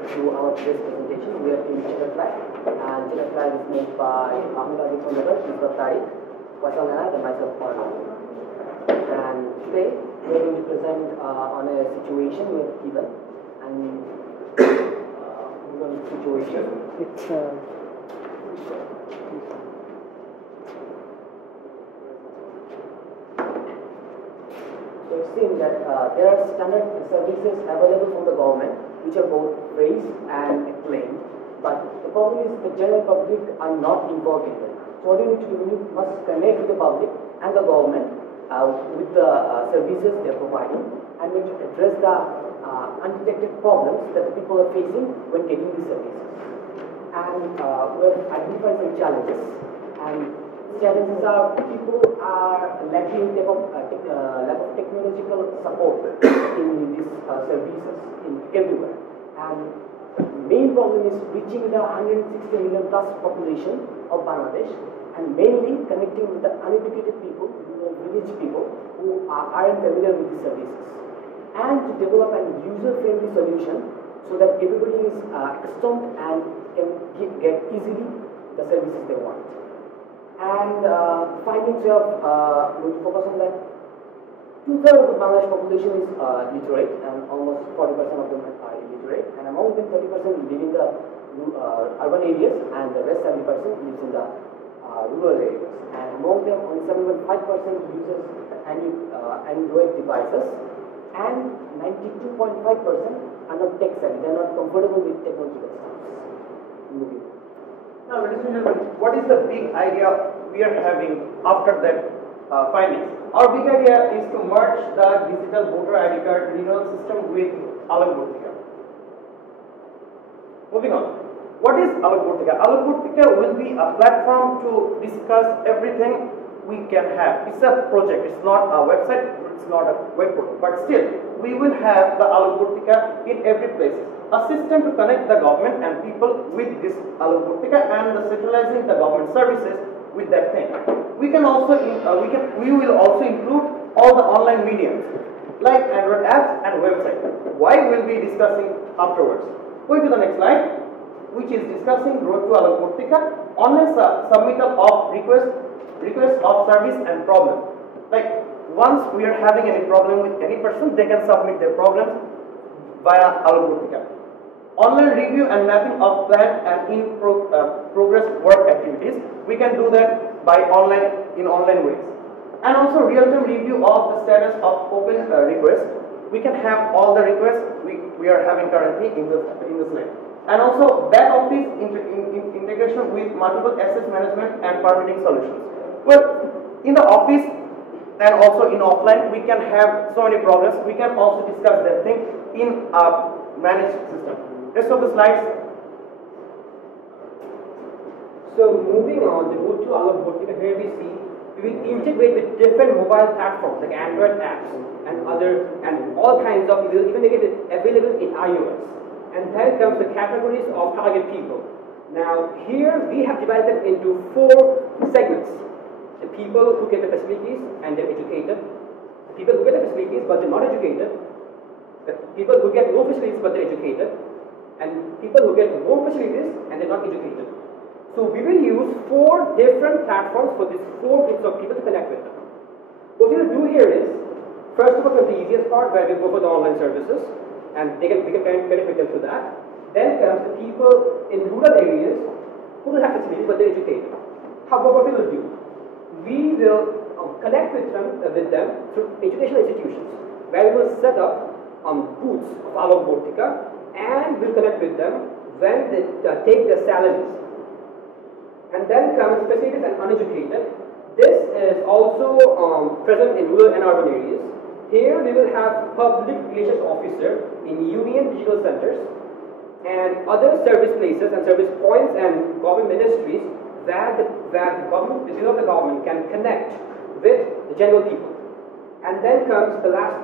to our today's presentation. We are in Chequered flag, and Chequered flag is made by Ahmed from Dhaka, Tariq, Faisal and myself, and today we are going to present on a situation we have given, and we're going to situation. So it seems that there are standard services available from the government which are both praised and acclaimed, but the problem is the general public are not involved in it. So what you need to do, you must connect with the public and the government with the services they are providing, and need to address the undetected problems that the people are facing when getting these services. And we have identified some challenges, and challenges are people are lacking lack of technological support in these services everywhere, and main problem is reaching the 160 million plus population of Bangladesh, and mainly connecting with the uneducated people, village people who aren't familiar with these services, and to develop a user-friendly solution so that everybody is accustomed and can get easily the services they want. And findings we have, we'll focus on that. 2/3 of the Bangladesh population is literate, and almost 40% of them are illiterate, and among them 30% live in the urban areas, and the rest 70% lives in the rural areas. And among them, only 7.5% uses Android devices, and 92.5% are not tech savvy. They are not comfortable with technological stuff. Moving. Now, ladies and gentlemen, what is the big idea we are having after that findings? Our big idea is to merge the digital voter ID card renewal system with undergraduate. Moving on. What is undergraduate? Undergraduate will be a platform to discuss everything we can have. It's a project. It's not a website. It's not a web portal. But still, we will have the undergraduate in every place. A system to connect the government and people with this undergraduate and the centralizing the government services with that thing. We can also we will also include all the online mediums like Android apps and website. Why we'll be discussing afterwards. Going to the next slide, which is discussing road to undergraduate online submittal of request of service and problem. Like once we are having any problem with any person, they can submit their problems via undergraduate. Online review and mapping of planned and progress work activities. We can do that by online ways. And also real-time review of the status of open requests. We can have all the requests we are having currently in the slide. And also back office integration with multiple asset management and permitting solutions. Well, in the office and also in offline, we can have so many problems. We can also discuss that thing in a managed system. Rest of the slides. So moving on, the road to undergraduate, here we see we will integrate with different mobile platforms like Android apps and all kinds of, we will even make it available in iOS. And then comes the categories of target people. Now here we have divided them into 4 segments. The people who get the facilities and they're educated, the people who get the facilities but they're not educated, the people who get no facilities but they're educated, and people who get more facilities and they're not educated. So we will use 4 different platforms for these 4 groups of people to connect with them. What we will do here is, first of all, the easiest part where we go for the online services, and we can connect with them through that. Then comes the people in rural areas who don't have facilities but they're educated. What we will do? We will connect with them through educational institutions, where we will set up booths of undergraduate, and we'll connect with them when they take their salaries. And then comes facilities and uneducated. This is also present in rural and urban areas. Here we will have public relations officer in union digital centers and other service places and service points and government ministries where the government, the of the government can connect with the general people. And then comes the last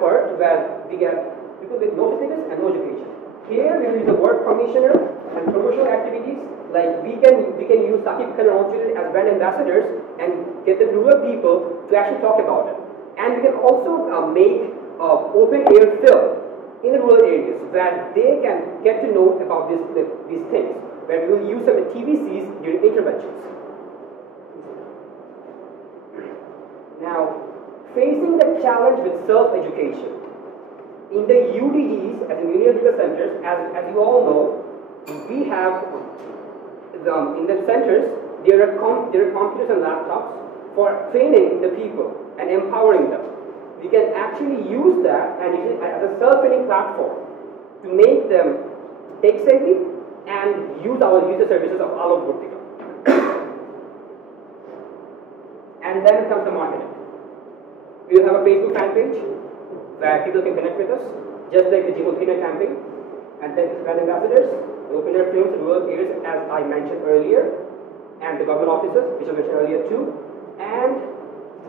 part where we get people with no facilities and no education. Here we will use the work commissioner and promotional activities, like we can use Sakib Khan as brand ambassadors and get the rural people to actually talk about it. And we can also make open air film in the rural areas where they can get to know about these things, where we will use some TVCs during interventions. Now, facing the challenge with self-education. In the UDGs, as in Union Education Centers, as you all know, we have, in the centers, there are computers and laptops for training the people and empowering them. We can actually use that and use it as a self-training platform to make them tech-savvy and use our user services of Alok Bhurtika. And then comes the marketing. We will have a Facebook fan page where people can connect with us, just like the Jimotena campaign. And then brand ambassadors, open their films in rural areas, as I mentioned earlier, and the government offices, which I mentioned earlier too. And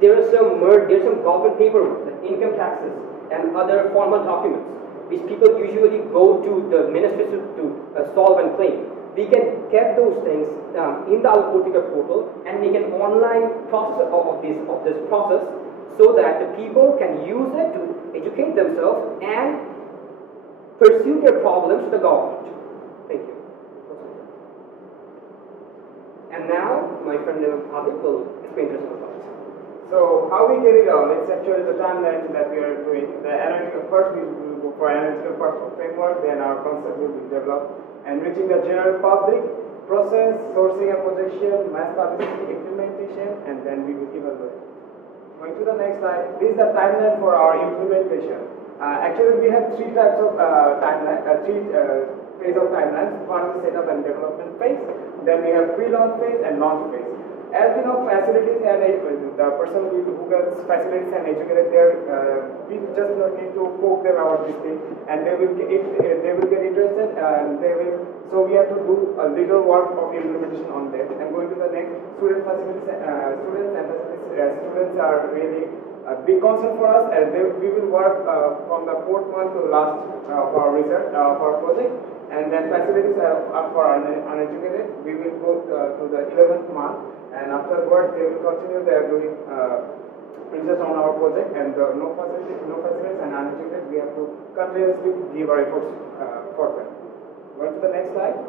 there is some government paperwork, like income taxes and other formal documents, which people usually go to the ministry to solve and claim. We can get those things in the Alok Bhurtika portal and make an online process of this process, so that the people can use it to educate themselves and pursue their problems to the government. Thank you. And now, my friend Adit will explain this one. So, how we get it on? It's actually the timeline that we are doing. The analytical, first we will go for analytical framework, then our concept will be developed, and reaching the general public, process, sourcing and projection, mass publicity, implementation, and then we will evaluate. Going to the next slide, this is the timeline for our implementation. Actually, we have three types of timeline, phase of timelines. One is setup and development phase. Then we have pre-launch phase and launch phase. As we know, facilities and the person who gets facilities and educated there, we just need to poke them about this thing, and they will get interested, and they will. So we have to do a little work of implementation on that. And going to the next, students and facilities. Students are really a big concern for us, and we will work from the 4th month to last for our research, for our project. And then facilities are for uneducated. We will go to the 11th month, and afterwards they will continue their doing research on our project. And no facilities and uneducated, we have to continuously give our efforts for them. Going to the next slide.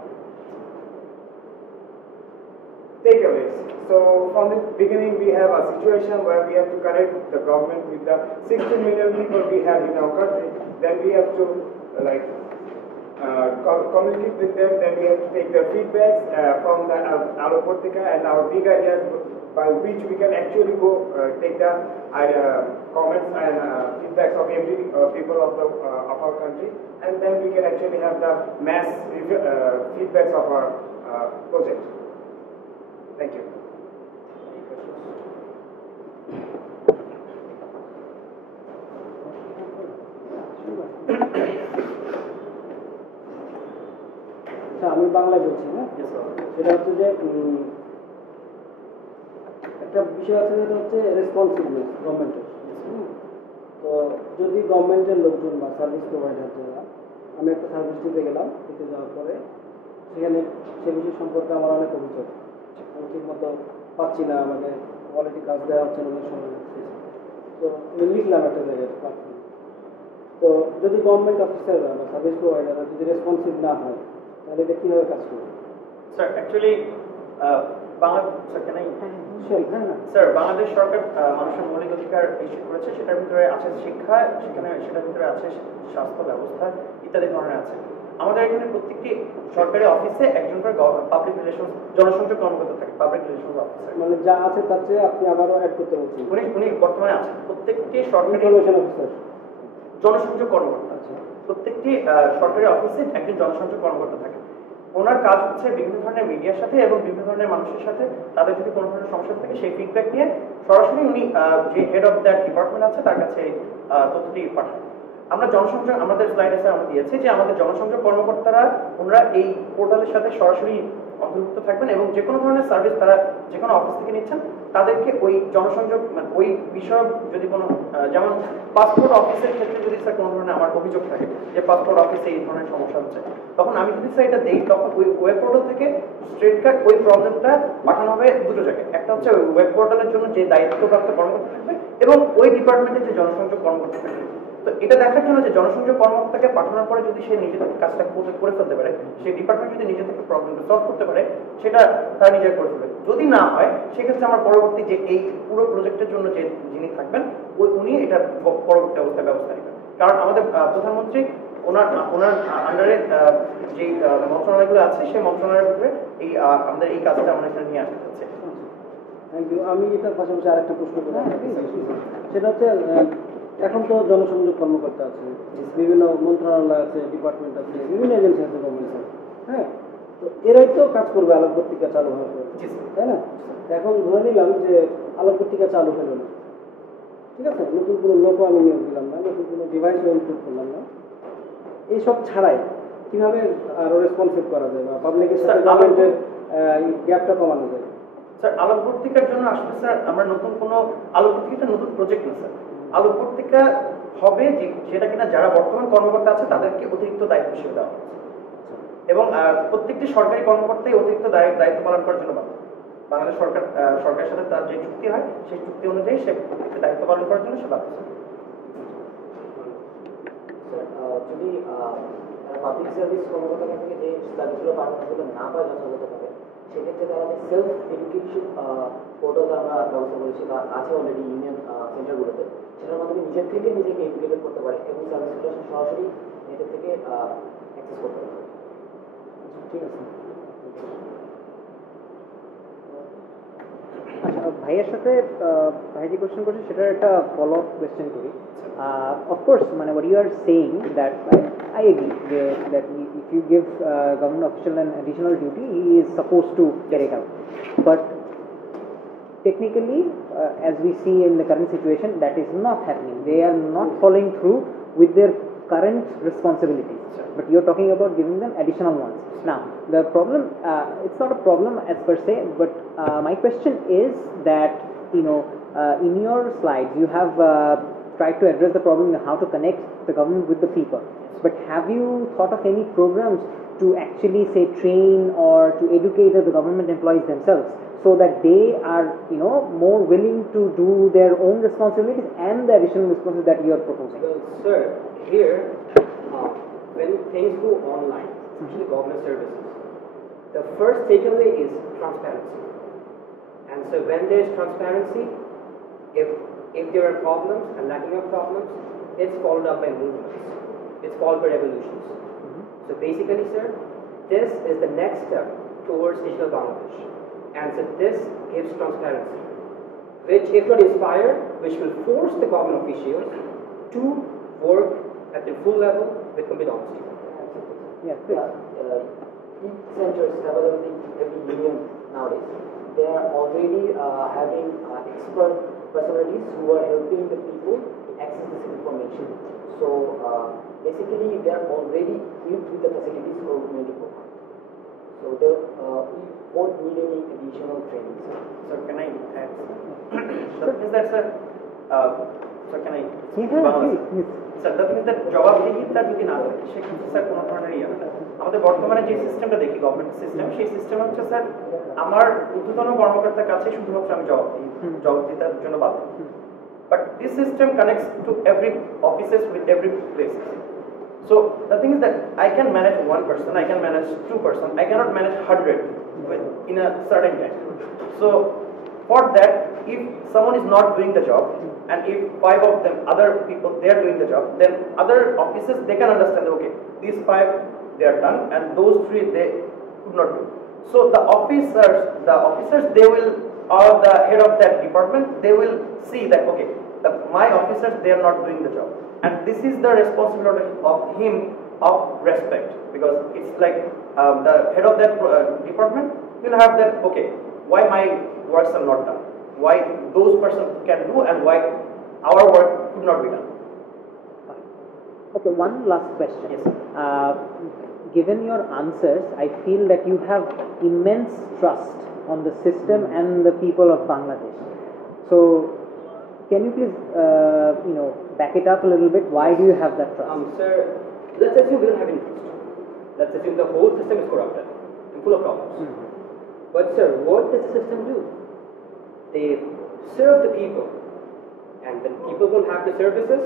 Takeaways. So from the beginning, we have a situation where we have to connect the government with the 60 million people we have in our country. Then we have to communicate with them. Then we have to take their feedbacks from the Alok Bhurtika and our big idea by which we can actually go take the comments and feedbacks of every people of our country, and then we can actually have the mass feedbacks of our project. Thank you. আমি বাংলায় বলছি, হ্যাঁ, সেটা হচ্ছে যে একটা বিষয় আছে, যেটা হচ্ছে রেসপন্সিবনেস গভর্নমেন্টের। তো যদি গভর্নমেন্টের লোকজন বা সার্ভিস প্রোভাইডার যারা, আমি একটা সার্ভিস দিতে গেলাম, দিতে যাওয়ার পরে সেখানে সে বিষয় সম্পর্কে আমার অনেক অভিযোগ, আমি ঠিক মতো পাচ্ছি না, আমাকে কোয়ালিটি কাজ দেওয়া হচ্ছে না, অনেক সময় লাগছে। তো আমি লিখলাম একটা জায়গায় প্ল্যাটফর্ম। তো যদি গভর্নমেন্ট অফিসাররা বা সার্ভিস প্রোভাইডাররা যদি রেসপন্সিভ না হয়, তাহলে এটা কীভাবে কাজ করবে? স্যার অ্যাকচুয়ালি স্যার বাংলাদেশ সরকার মানুষের মৌলিক অধিকার নিশ্চিত করেছে, সেটার ভিতরে আছে শিক্ষা, সেটার ভিতরে আছে স্বাস্থ্য ব্যবস্থা ইত্যাদি ধরনের আছে। আমাদের এখানে প্রত্যেকটি সরকারি অফিসে একজন করে পাবলিক রিলেশন জনসংযোগ কর্মকর্তা থাকে, পাবলিক রিলেশন অফিসার। মানে যা আছে তার চেয়ে আপনি আবারও অ্যাড করতে বলছেন? উনি বর্তমানে আছেন প্রত্যেকটি সরকারি অফিসার, জনসংযোগ কর্মকর্তা। প্রত্যেকটি সরকারি অফিসে একজন জনসংযোগ কর্মকর্তা থাকে। ওনার কাজ হচ্ছে বিভিন্ন ধরনের মিডিয়ার সাথে এবং বিভিন্ন ধরনের মানুষের সাথে তাদের যদি কোনো ধরনের সমস্যা থাকে সেই ফিডব্যাক নিয়ে সরাসরি উনি যে হেড অফ দ্যাট ডিপার্টমেন্ট আছে তার কাছে তথ্যটি পাঠান। আমরা জনসংযোগ, আমাদের স্লাইডে স্যার আমরা দিয়েছি যে আমাদের জনসংযোগ কর্মকর্তারা ওনারা এই পোর্টালের সাথে সরাসরি অন্তর্ভুক্ত থাকবেন এবং যে কোনো ধরনের সার্ভিস তারা যে কোনো অফিস থেকে নিচ্ছেন তাদেরকে ওই জনসংযোগ মানে ওই বিষয়ক যদি কোনো যেমন পাসপোর্ট অফিসের ক্ষেত্রে যদি স্যার কোনো ধরনের আমার অভিযোগ থাকে যে পাসপোর্ট অফিসে এই ধরনের সমস্যা হচ্ছে, তখন আমি যদি স্যার এটা দিই তখন ওই ওয়েব পোর্টাল থেকে স্ট্রেট কাট ওই প্রবলেমটা পাঠানো হবে দুটো জায়গায়। একটা হচ্ছে ওই ওয়েব পোর্টালের জন্য যে দায়িত্বপ্রাপ্ত কর্মকর্তা থাকবে এবং ওই ডিপার্টমেন্টের যে জনসংযোগ কর্মকর্তা থাকবে তো এটা দেখার জন্য যে জনসংযোগ কর্মকর্তাকে পাঠানোর পরে যদি সে নিজে থেকে কাজটা করে ফেলতে পারে, সেই ডিপার্টমেন্ট যদি নিজে থেকে প্রবলেমটা সলভ করতে পারে, সেটা তার নিজে করে ফেলবে। যদি না হয় সেক্ষেত্রে আমার পরবর্তী যে এই পুরো প্রজেক্টের জন্য যে যিনি থাকবেন উনি এটার পরবর্তী অবস্থায় ব্যবস্থা নেবেন। কারণ আমাদের প্রধানমন্ত্রী ওনার আন্ডারে যে মন্ত্রণালয়গুলো আছে সেই মন্ত্রণালয়ের ভিতরে এই আমাদের এই কাজটা আমরা এখানে নিয়ে আসতে চাচ্ছি। Thank you. আমি এটার পাশাপাশি আরেকটা প্রশ্ন করতে সেটা হচ্ছে এখন তো জনসংযোগ কর্মকর্তা আছে, বিভিন্ন মন্ত্রণালয় আছে, ডিপার্টমেন্ট আছে, বিভিন্ন এজেন্সি আছে, গভর্নমেন্ট আছে, হ্যাঁ, তো এরাই তো কাজ করবে আলোক পত্রিকা চালু হওয়ার পর, তাই না? এখন ধরে নিলাম যে আলোক পত্রিকা চালু হলো না, ঠিক আছে, নতুন কোনো লোকও আমি নিয়োগ দিলাম না, নতুন কোনো ডিভাইসও ইনক্লুড করলাম না, এইসব ছাড়াই কিভাবে আরো রেসপন্সিভ করা যায় বা পাবলিকের সাথে গভর্নমেন্টের গ্যাপটা কমানো যায়? স্যার আলোক পত্রিকার জন্য আসলে স্যার আমরা নতুন কোনো আলোক পত্রিকা নতুন প্রজেক্ট না স্যার। আলোক পত্রিকা হবে যেটা কিনা যারা বর্তমান কর্মকর্তা আছে তাদেরকে অতিরিক্ত দায়িত্বশীল দেওয়া হচ্ছে, এবং প্রত্যেকটি সরকারি কর্মকর্তাই অতিরিক্ত দায়িত্ব পালন করার জন্য বাধ্য। বাংলাদেশ সরকারের সাথে তার যে চুক্তি হয় সেই চুক্তি অনুযায়ী সে দায়িত্ব পালন করার জন্য সে বাধ্য। যদি পাবলিক সার্ভিস কর্মকর্তার থেকে যে সার্ভিসগুলো পাঠানোগুলো না পায় যথাযথভাবে, সেক্ষেত্রে তারা যে সেলফ এডুকেশন পোর্টাল আমরা ব্যবস্থা করেছি বা আছে অলরেডি ইউনিয়ন সেন্টারগুলোতে, সেটার মাধ্যমে নিজের থেকে নিজেকে এডুকেটেড করতে পারে এবং সার্ভিসগুলো সরাসরি নেটের থেকে অ্যাক্সেস করতে পারে। ঠিক আছে। আচ্ছা, ভাইয়ের সাথে ভাই যে কোয়েশ্চেন করছে সেটার একটা ফলো আপ কোয়েশ্চেন করি। অফকোর্স মানে what you are saying that I agree that if you give government official an additional duty, he is supposed to carry it out, but technically as we see in the current situation, that is not happening. They are not following through with their current responsibilities, but you are talking about giving them additional ones. Now the problem, it's not a problem as per se, but my question is that in your slides you have tried to address the problem how to connect the government with the people, but have you thought of any programs to actually say train or to educate the government employees themselves so that they are more willing to do their own responsibilities and the additional responsibilities that you are proposing? Well, sir, here when things go online, especially government services, the first takeaway is transparency. And so when there is transparency, if there are problems and lacking of problems, it's followed up by movements. It's followed by revolutions. So basically, sir, this is the next step towards digital Bangladesh. And so this gives transparency, which if not inspire, which will force the government officials to work at their full level with complete honesty. Yeah, please. E-centers available in every union nowadays. They are already having expert personalities who are helping the people access this information. So basically, they are already equipped with the facilities for going to provide. So there we won't need any additional training. So can I add? So is that sir? So can I? Sir the thing is that জবাবদিহিতা যদি না থাকে সেক্ষেত্রে sir কোনো ধরনের ইয়ে হয়। আমাদের বর্তমানে যে সিস্টেমটা দেখি গভর্নমেন্ট সিস্টেম, সেই সিস্টেম হচ্ছে স্যার আমার ঊর্ধ্বতন কর্মকর্তার কাছে শুধুমাত্র আমি জবাবদিহিতার জন্য বাধ্য। But this system connects to every offices with every place. So the thing is that I can manage one person, I can manage two person, I cannot manage 100 in a certain time. So for that, if someone is not doing the job, and if 5 of them, other people, they are doing the job, then other offices, they can understand, okay, these 5, they are done, and those 3, they could not do. So the officers, they will, or the head of that department, they will see that, okay, my officers, they are not doing the job. And this is the responsibility of him of respect, because it's like the head of that department will have that, okay, why my works are not done, why those person can do and why our work could not be done. Okay, one last question. Yes. Given your answers, I feel that you have immense trust on the system and the people of Bangladesh. So can you please back it up a little bit? Why do you have that trust? Sir, let's assume we don't have any trust. Let's assume the whole system is corrupted and full of problems. But sir, what does the system do? They serve the people, and when people don't have the services,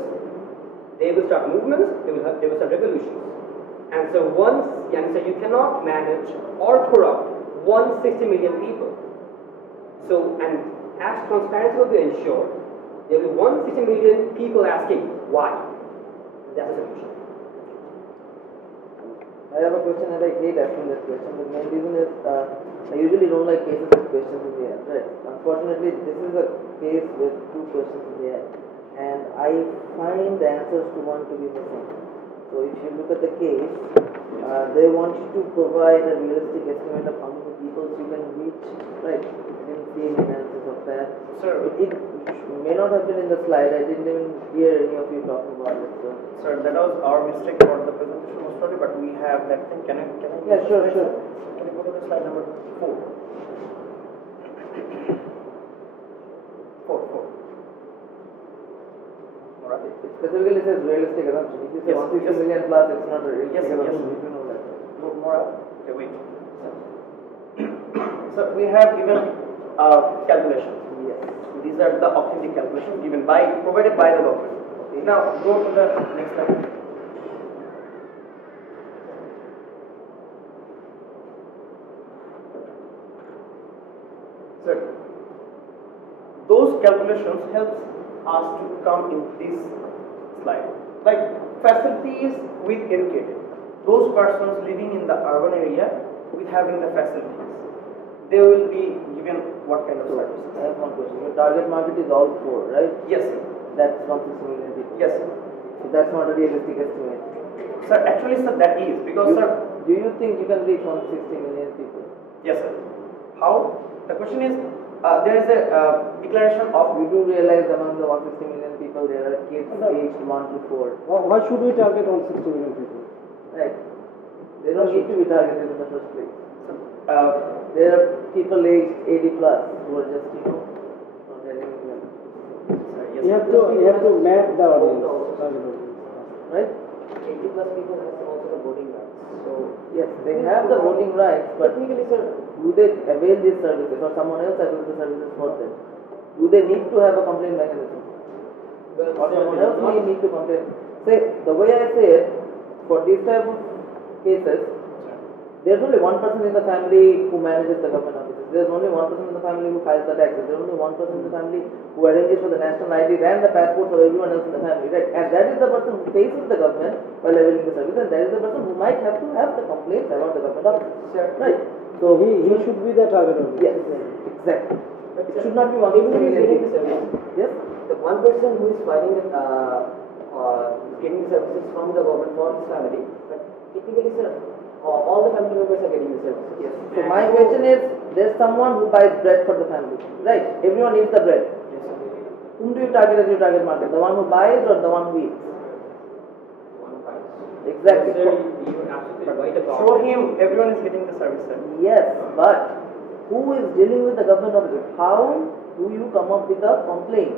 they will start movements, they will start revolutions. And so you cannot manage or corrupt 160 million people. So, and as transparency will be ensured, there will be 160 million people asking why. That's a solution. I have a question and I hate asking this question. The main reason is I usually don't like cases with questions in the end. Right? Unfortunately, this is a case with two questions in the end. And I find the answers to one to be missing. So if you look at the case, they want you to provide a realistic estimate of how many people you can reach. Right? I didn't see any analysis of that. Sir, It may not have been in the slide. I didn't even hear any of you talking about it. So. sir, that was our mistake for the presentation most probably, but we have that thing. Can I Yeah, sure. Can you go to the slide number 4? 4. Alright. It specifically says realistic assumption. If you say 160 million plus, it's not a realistic assumption. You know that. More up. Okay, wait. So we have given calculations. Yes. These are the authentic calculations provided by the government. Okay. Now go to the next slide. So those calculations helps us to come in this slide. Like facilities with educated. Those persons living in the urban area with having the facilities, they will be given what kind of services? I have one question. Your target market is all 4, right? Yes, sir. That's 160 million people. Yes, sir. So that's not a realistic estimate. Sir, actually, sir, that is because, sir. Do you think you can reach 160 million people? Yes, sir. How? The question is, there is a declaration of. You do realize among the 160 million people there are kids aged 1 to 4. Why should we target 160 million people? Right. They don't need to be targeted in the first place. There are people aged 80 plus who are just, not telling them. Yes, You have to map the audience. Right? 80 plus people have also the voting rights. So Yes, they have the voting rights, but technically, sir, do they avail these services or someone else avails the services for them? Do they need to have a complaint mechanism? Or someone else may need to complain? Say, the way I say it, for these type of cases, there's only one person in the family who manages the government offices. There's only one person in the family who files the taxes. There's only one person in the family who arranges for the national IDs and the passports of everyone else in the family, right? And that is the person who faces the government while availing the service, and that is the person who might have to have the complaints about the government offices. sir, Right? So he should be the target audience. Yes, exactly. but It should not be 160 everyone is million getting the people. service. Yes? The one person who is filing the getting the services from the government for his family, but technically, sir, all the family members are getting the services. Yes. So my question is, there's someone who buys bread for the family, right? Everyone eats the bread. Yes, sir. Whom do you target as your target market? The one who buys or the one who eats? One price. Exactly. Sir, you are absolutely right about Show it. him everyone is getting the service, sir. Yes, but who is dealing with the government offices? How do you come up with a complaint?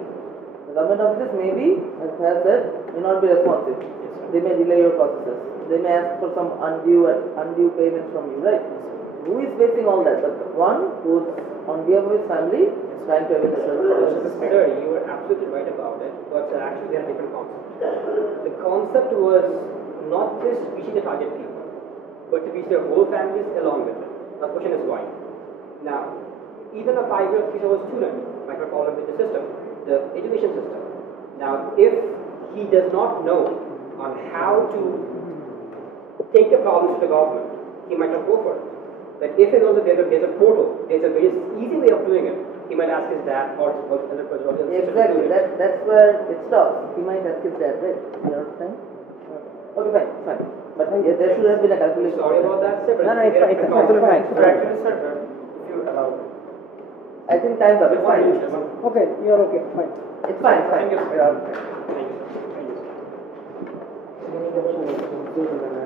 The government offices maybe, as has said, may not be responsive. They may delay your processes. They may ask for some undue payments from you, right? Who is facing all that? The one who's on behalf of his family is trying to avail the service. Sir, you are absolutely right about it, but actually they have a different concept. The concept was not just reaching the target people, but to reach their whole families along with them. The question is why. Now, even a 5-year, 6-year-old student might not fall under the system, the education system. Now, if he does not know on how to take the problems to the government, he might not go for it. But if he knows that there's a portal, there's a very easy way of doing it, he might ask his dad or other person or the other sister to Exactly, do it. that's where it stops. He might ask his dad, right? You understand? Okay, fine. But there should have been a calculation. Sorry about that, sir. No, it's fine. It's absolutely fine. Sir, actually, sir, if you allow. I think time's up. It's fine. Okay, you're okay, fine. It's fine. Thank you, sir. Yeah. Thank you. So,